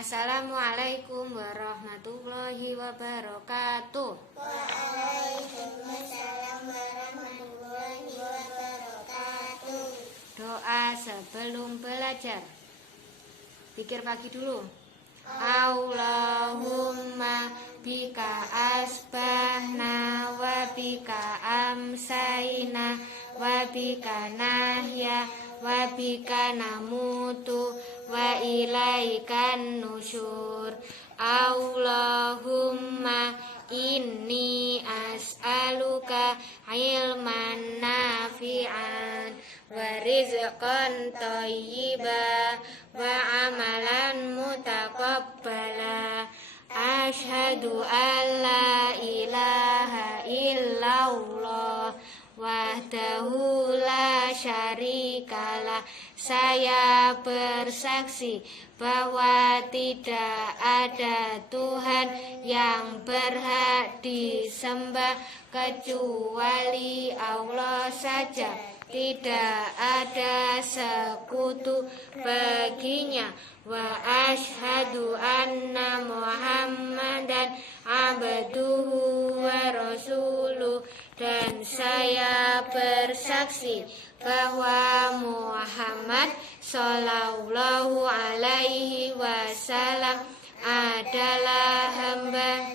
Assalamualaikum warahmatullahi wabarakatuh. Waalaikumsalam warahmatullahi wabarakatuh. Doa sebelum belajar. Pikir pagi dulu. Allahumma bika asbahna wa bika amsayna wa bika nahya wa bika namutu wa ilaikan nusyur. Allahumma inni as'aluka ilman nafi'an wa rizqan thayyiban wa amalan mutaqabbala. Asyhadu an la ilaha illallah wahdahu la syarikalah. Saya bersaksi bahwa tidak ada Tuhan yang berhak disembah kecuali Allah saja. Tidak ada sekutu baginya. Wa asyhadu anna Muhammadan abduhu wa rasuluh. Dan saya bersaksi bahwa Muhammad sallallahu alaihi wasallam adalah hamba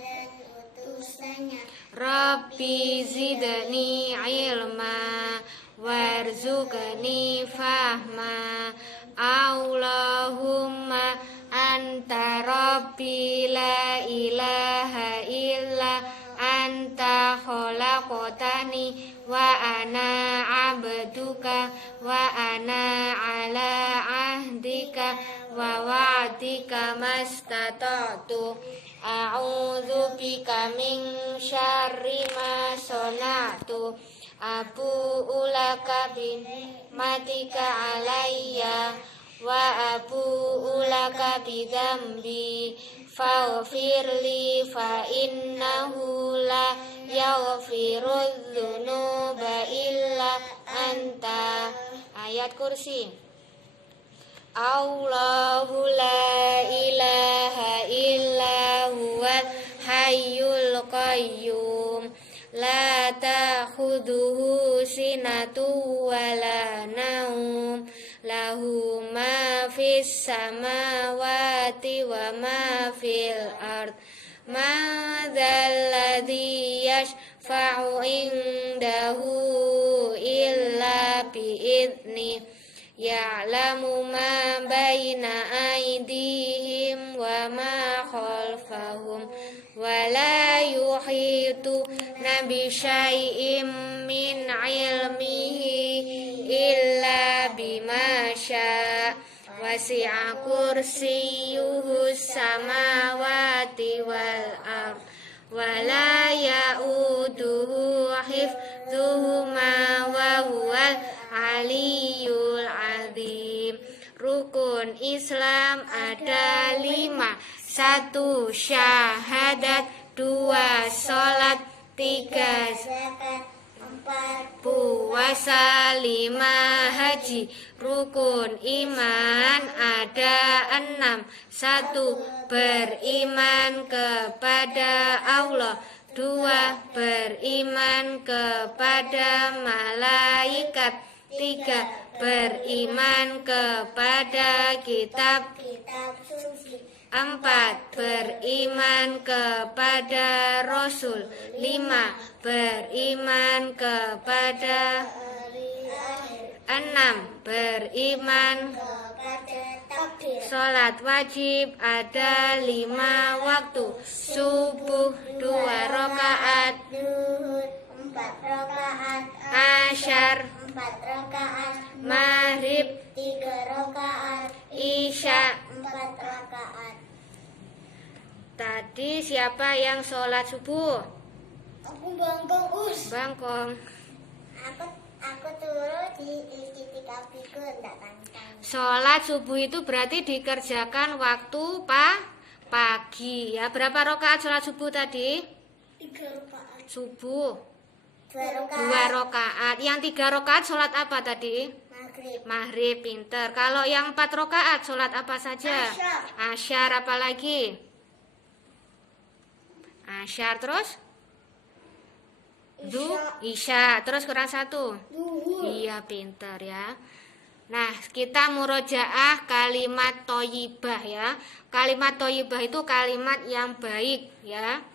Utusannya. Rabbi zidni ilma warzuqni fahma. Allahumma anta rabbi la ilaha illa anta khalaqtani wa ana abduka wa ana ala ahdika wa wa'dika mastata'tu. A'udzu bika min syarri ma sana'tu. Abu'u laka bi ni'matika alayya wa abu'u laka bi dzambi faghfirli fa innahu la yaghfirudz dzunuba illa anta. Ayat kursi. Allahu la ilaha illa huwal hayyul qayyum la ta'khudhuhu sinatun wa la naum lahu ma fis samawati wa ma fil ard. Ma dzalladzi yashfa'u indahu illa bi'idzni. Ya'lamu ma baina aydihim wa ma khalfahum wa la yuhituna bi syai'in min ilmihi illa bima syaa. Wasi'a kursiyyuhu samawati wal ard wa la ya'uduhu hifdzuhuma wa huwal aliyyul azim. Rukun Islam ada 5. 1 syahadat, 2 sholat, 3 Zakat. 4 puasa, 5 haji. Rukun iman ada 6. 1 beriman kepada Allah, 2 beriman kepada malaikat, 3 beriman kepada kitab, suci. 4 beriman kepada Rasul, 5 beriman kepada, Hari akhir. 6 beriman. Kepada takdir. Sholat wajib ada 5 waktu. Subuh 2 rakaat, Zuhur 4 rakaat. asyar, 4 rakaat. maghrib, 3 rakaat. isya. 4 rakaat. Tadi siapa yang sholat subuh? Aku bangkong us. Bangkong. Aku turun di istikafiku ndak tantang. Sholat subuh itu berarti dikerjakan waktu pagi. Ya, berapa rakaat sholat subuh tadi? 3 rakaat. Subuh 2 rakaat. 2 rakaat. Yang 3 rakaat sholat apa tadi? Maghrib. maghrib. Maghrib, pinter. Kalau yang 4 rakaat sholat apa saja? Asyar. Asyar, apa lagi? Asyar, terus? Isya. Terus kurang 1? Duhur. Iya, pinter ya. Nah, kita murojaah kalimat thoyyibah ya. Kalimat thoyyibah itu kalimat yang baik ya.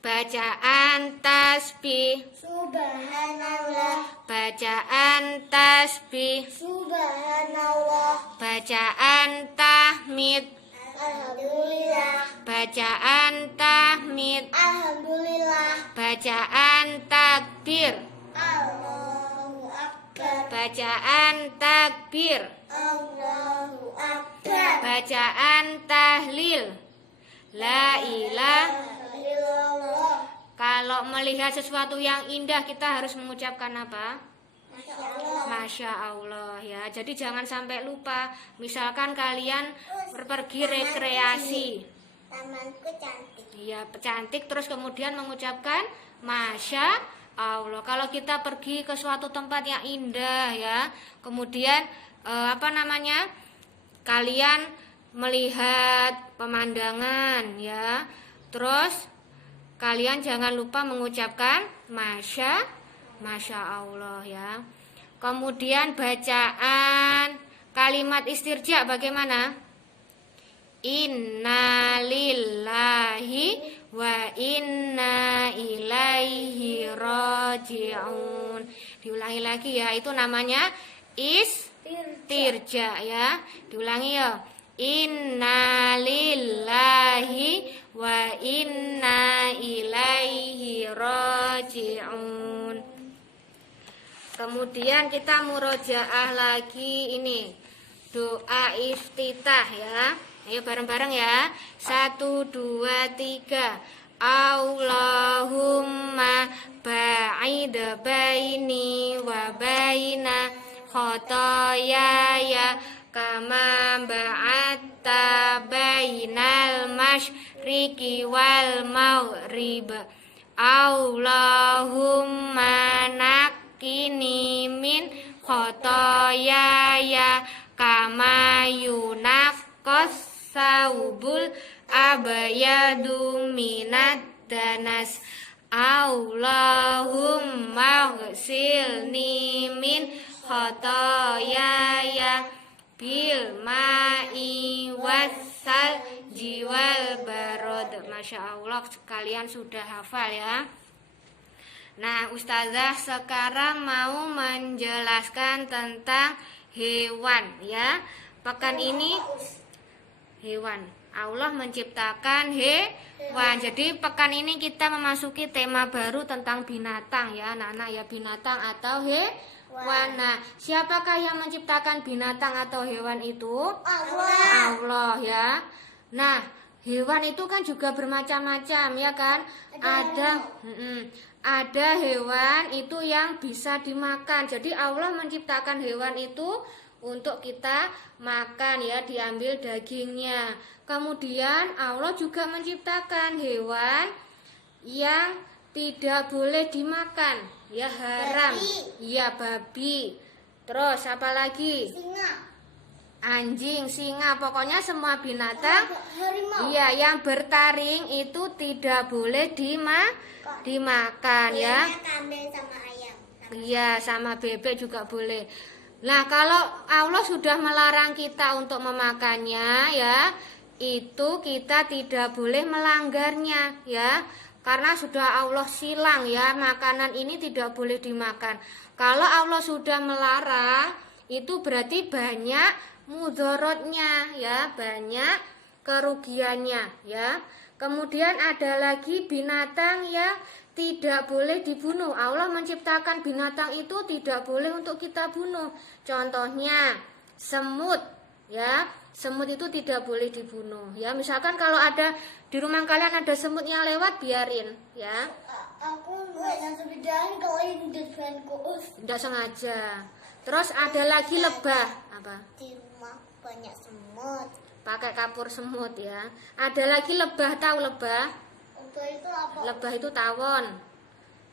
Bacaan tasbih, Subhanallah. bacaan tasbih, Subhanallah. bacaan tahmid, Alhamdulillah. bacaan tahmid, Alhamdulillah. bacaan takbir, Allahu Akbar. bacaan takbir, Allahu Akbar. bacaan tahlil. La ilaha. Illallah. Kalau melihat sesuatu yang indah kita harus mengucapkan apa? Masya Allah. Masya Allah ya. Jadi jangan sampai lupa. Misalkan kalian pergi rekreasi, Tamanku cantik. iya cantik, terus kemudian mengucapkan Masya Allah. Kalau kita pergi ke suatu tempat yang indah ya, kemudian kalian melihat pemandangan ya, terus kalian jangan lupa mengucapkan Masya Allah ya. Kemudian bacaan kalimat istirja bagaimana? Inna lillahi wa inna ilaihi raji'un. Diulangi lagi ya, itu namanya istirja ya. Diulangi ya. Inna lillahi wa inna ilaihi raji'un. Kemudian kita murojaah lagi ini doa iftitah ya. Ayo bareng-bareng ya. 1, 2, 3. Allahumma ba'id baini wa baina khotoyaya kama ba'atta bainal masyriqi wal maghrib. Allahumma nakini min khotoyaya kama yunaqqas saubul abayadu minad danas. Allahumma ghsilni min khotoyaya bil ma'i wassal jiwal barod. Masya Allah, kalian sudah hafal ya. Nah, Ustazah sekarang mau menjelaskan tentang hewan ya. Pekan ini hewan. Allah menciptakan hewan. Jadi pekan ini kita memasuki tema baru tentang binatang ya, anak-anak ya, binatang atau hewan. Nah, siapakah yang menciptakan binatang atau hewan itu? Allah ya. Nah, hewan itu kan juga bermacam-macam ya kan? Ada hewan itu yang bisa dimakan. Jadi Allah menciptakan hewan itu untuk kita makan ya, diambil dagingnya. Kemudian Allah juga menciptakan hewan yang tidak boleh dimakan ya, haram. Iya, babi. Terus apa lagi? Singa. Anjing, singa, pokoknya semua binatang Harimau. iya yang bertaring itu tidak boleh dimakan ya. Kambing sama ayam. Iya, sama bebek juga boleh. Nah, kalau Allah sudah melarang kita untuk memakannya ya, itu kita tidak boleh melanggarnya ya. Karena sudah Allah silang ya, makanan ini tidak boleh dimakan. Kalau Allah sudah melarang, itu berarti banyak mudorotnya ya, banyak kerugiannya ya. Kemudian ada lagi binatang yang tidak boleh dibunuh. Allah menciptakan binatang itu tidak boleh untuk kita bunuh. Contohnya semut ya. Semut itu tidak boleh dibunuh ya. Misalkan kalau ada di rumah kalian ada semut yang lewat, biarin ya. Aku hanya sebidahan kalau ini di depanku. Tidak sengaja. Terus ada lagi lebah. Apa? Di rumah banyak semut. Pakai kapur semut ya. Ada lagi lebah, tahu lebah? Untuk itu apa? Lebah itu tawon.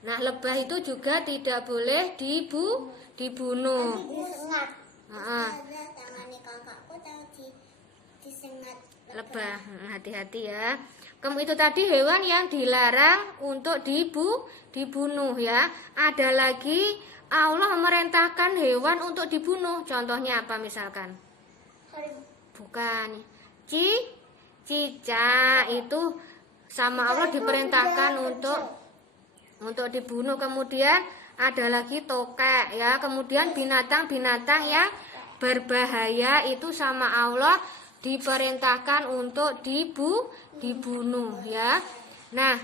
Nah, lebah itu juga tidak boleh dibunuh. Disengat. Heeh. Ada tangannya kakakku tahu disengat Lebah. Hati-hati ya. Itu tadi hewan yang dilarang untuk dibunuh ya. Ada lagi Allah memerintahkan hewan untuk dibunuh. Contohnya apa misalkan? Bukan. Cicak itu sama Allah diperintahkan untuk dibunuh. Kemudian ada lagi tokek ya. Kemudian binatang-binatang yang berbahaya itu sama Allah diperintahkan untuk dibunuh ya. Nah,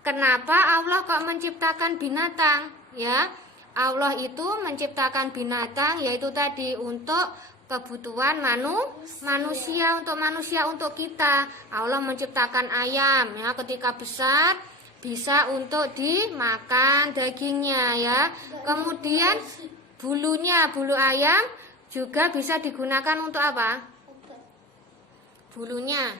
kenapa Allah kok menciptakan binatang ya? Allah itu menciptakan binatang yaitu tadi untuk kebutuhan manusia, untuk kita. Allah menciptakan ayam ya, ketika besar bisa untuk dimakan dagingnya ya. Kemudian bulu ayam juga bisa digunakan untuk apa? Bulunya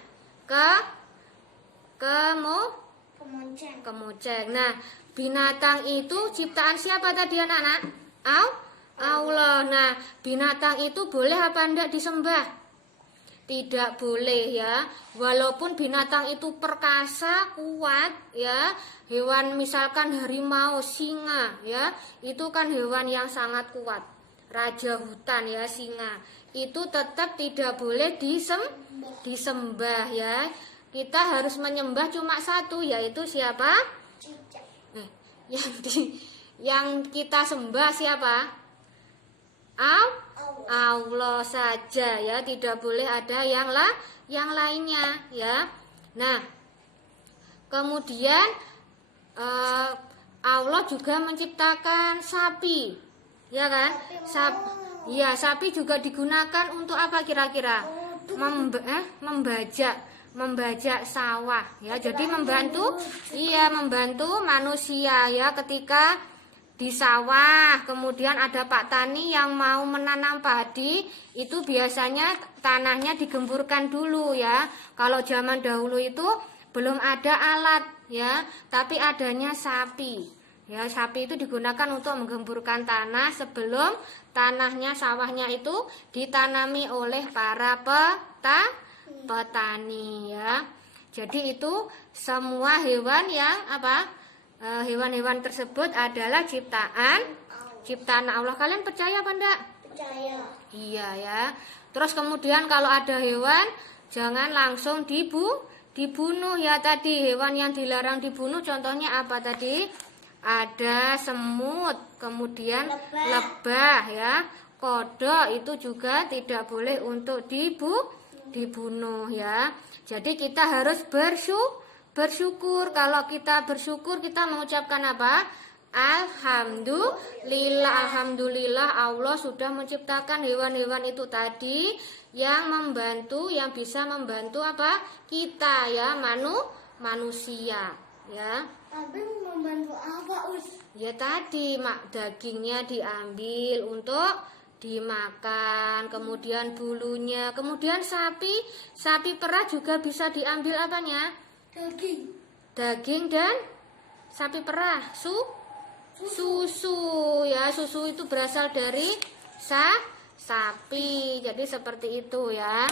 kemuceng. Nah, binatang itu ciptaan siapa tadi anak-anak? Allah. Nah, binatang itu boleh apa enggak disembah? Tidak boleh ya. Walaupun binatang itu perkasa, kuat ya. Hewan misalkan harimau, singa ya. Itu kan hewan yang sangat kuat. Raja hutan ya, singa. Itu tetap tidak boleh disembah ya. Kita harus menyembah cuma satu, yaitu siapa? Yang kita sembah siapa? Allah saja ya, tidak boleh ada yang lainnya ya. Nah, kemudian Allah juga menciptakan sapi, ya kan? Sapi juga digunakan untuk apa kira-kira? Membajak sawah ya. Jadi membantu manusia ya, ketika di sawah kemudian ada Pak Tani yang mau menanam padi, itu biasanya tanahnya digemburkan dulu ya. Kalau zaman dahulu itu belum ada alat ya, tapi adanya sapi. Ya, sapi itu digunakan untuk menggemburkan tanah sebelum tanahnya, sawahnya itu ditanami oleh para petani ya. Jadi itu semua hewan yang hewan-hewan tersebut adalah ciptaan Allah. Kalian percaya apa enggak? Percaya. Iya ya. Terus kemudian kalau ada hewan jangan langsung dibunuh ya. Tadi hewan yang dilarang dibunuh contohnya apa tadi? Ada semut, kemudian lebah ya, kodok itu juga tidak boleh untuk dibunuh ya. Jadi kita harus bersyukur. Kalau kita bersyukur, kita mengucapkan apa? Alhamdulillah Allah sudah menciptakan hewan-hewan itu tadi yang bisa membantu apa? Kita ya, manusia ya. Tapi membantu apa, Us? Ya tadi dagingnya diambil untuk dimakan, kemudian bulunya, kemudian sapi perah juga bisa diambil apanya? Daging dan sapi perah, susu ya. Susu itu berasal dari sapi. Jadi seperti itu ya.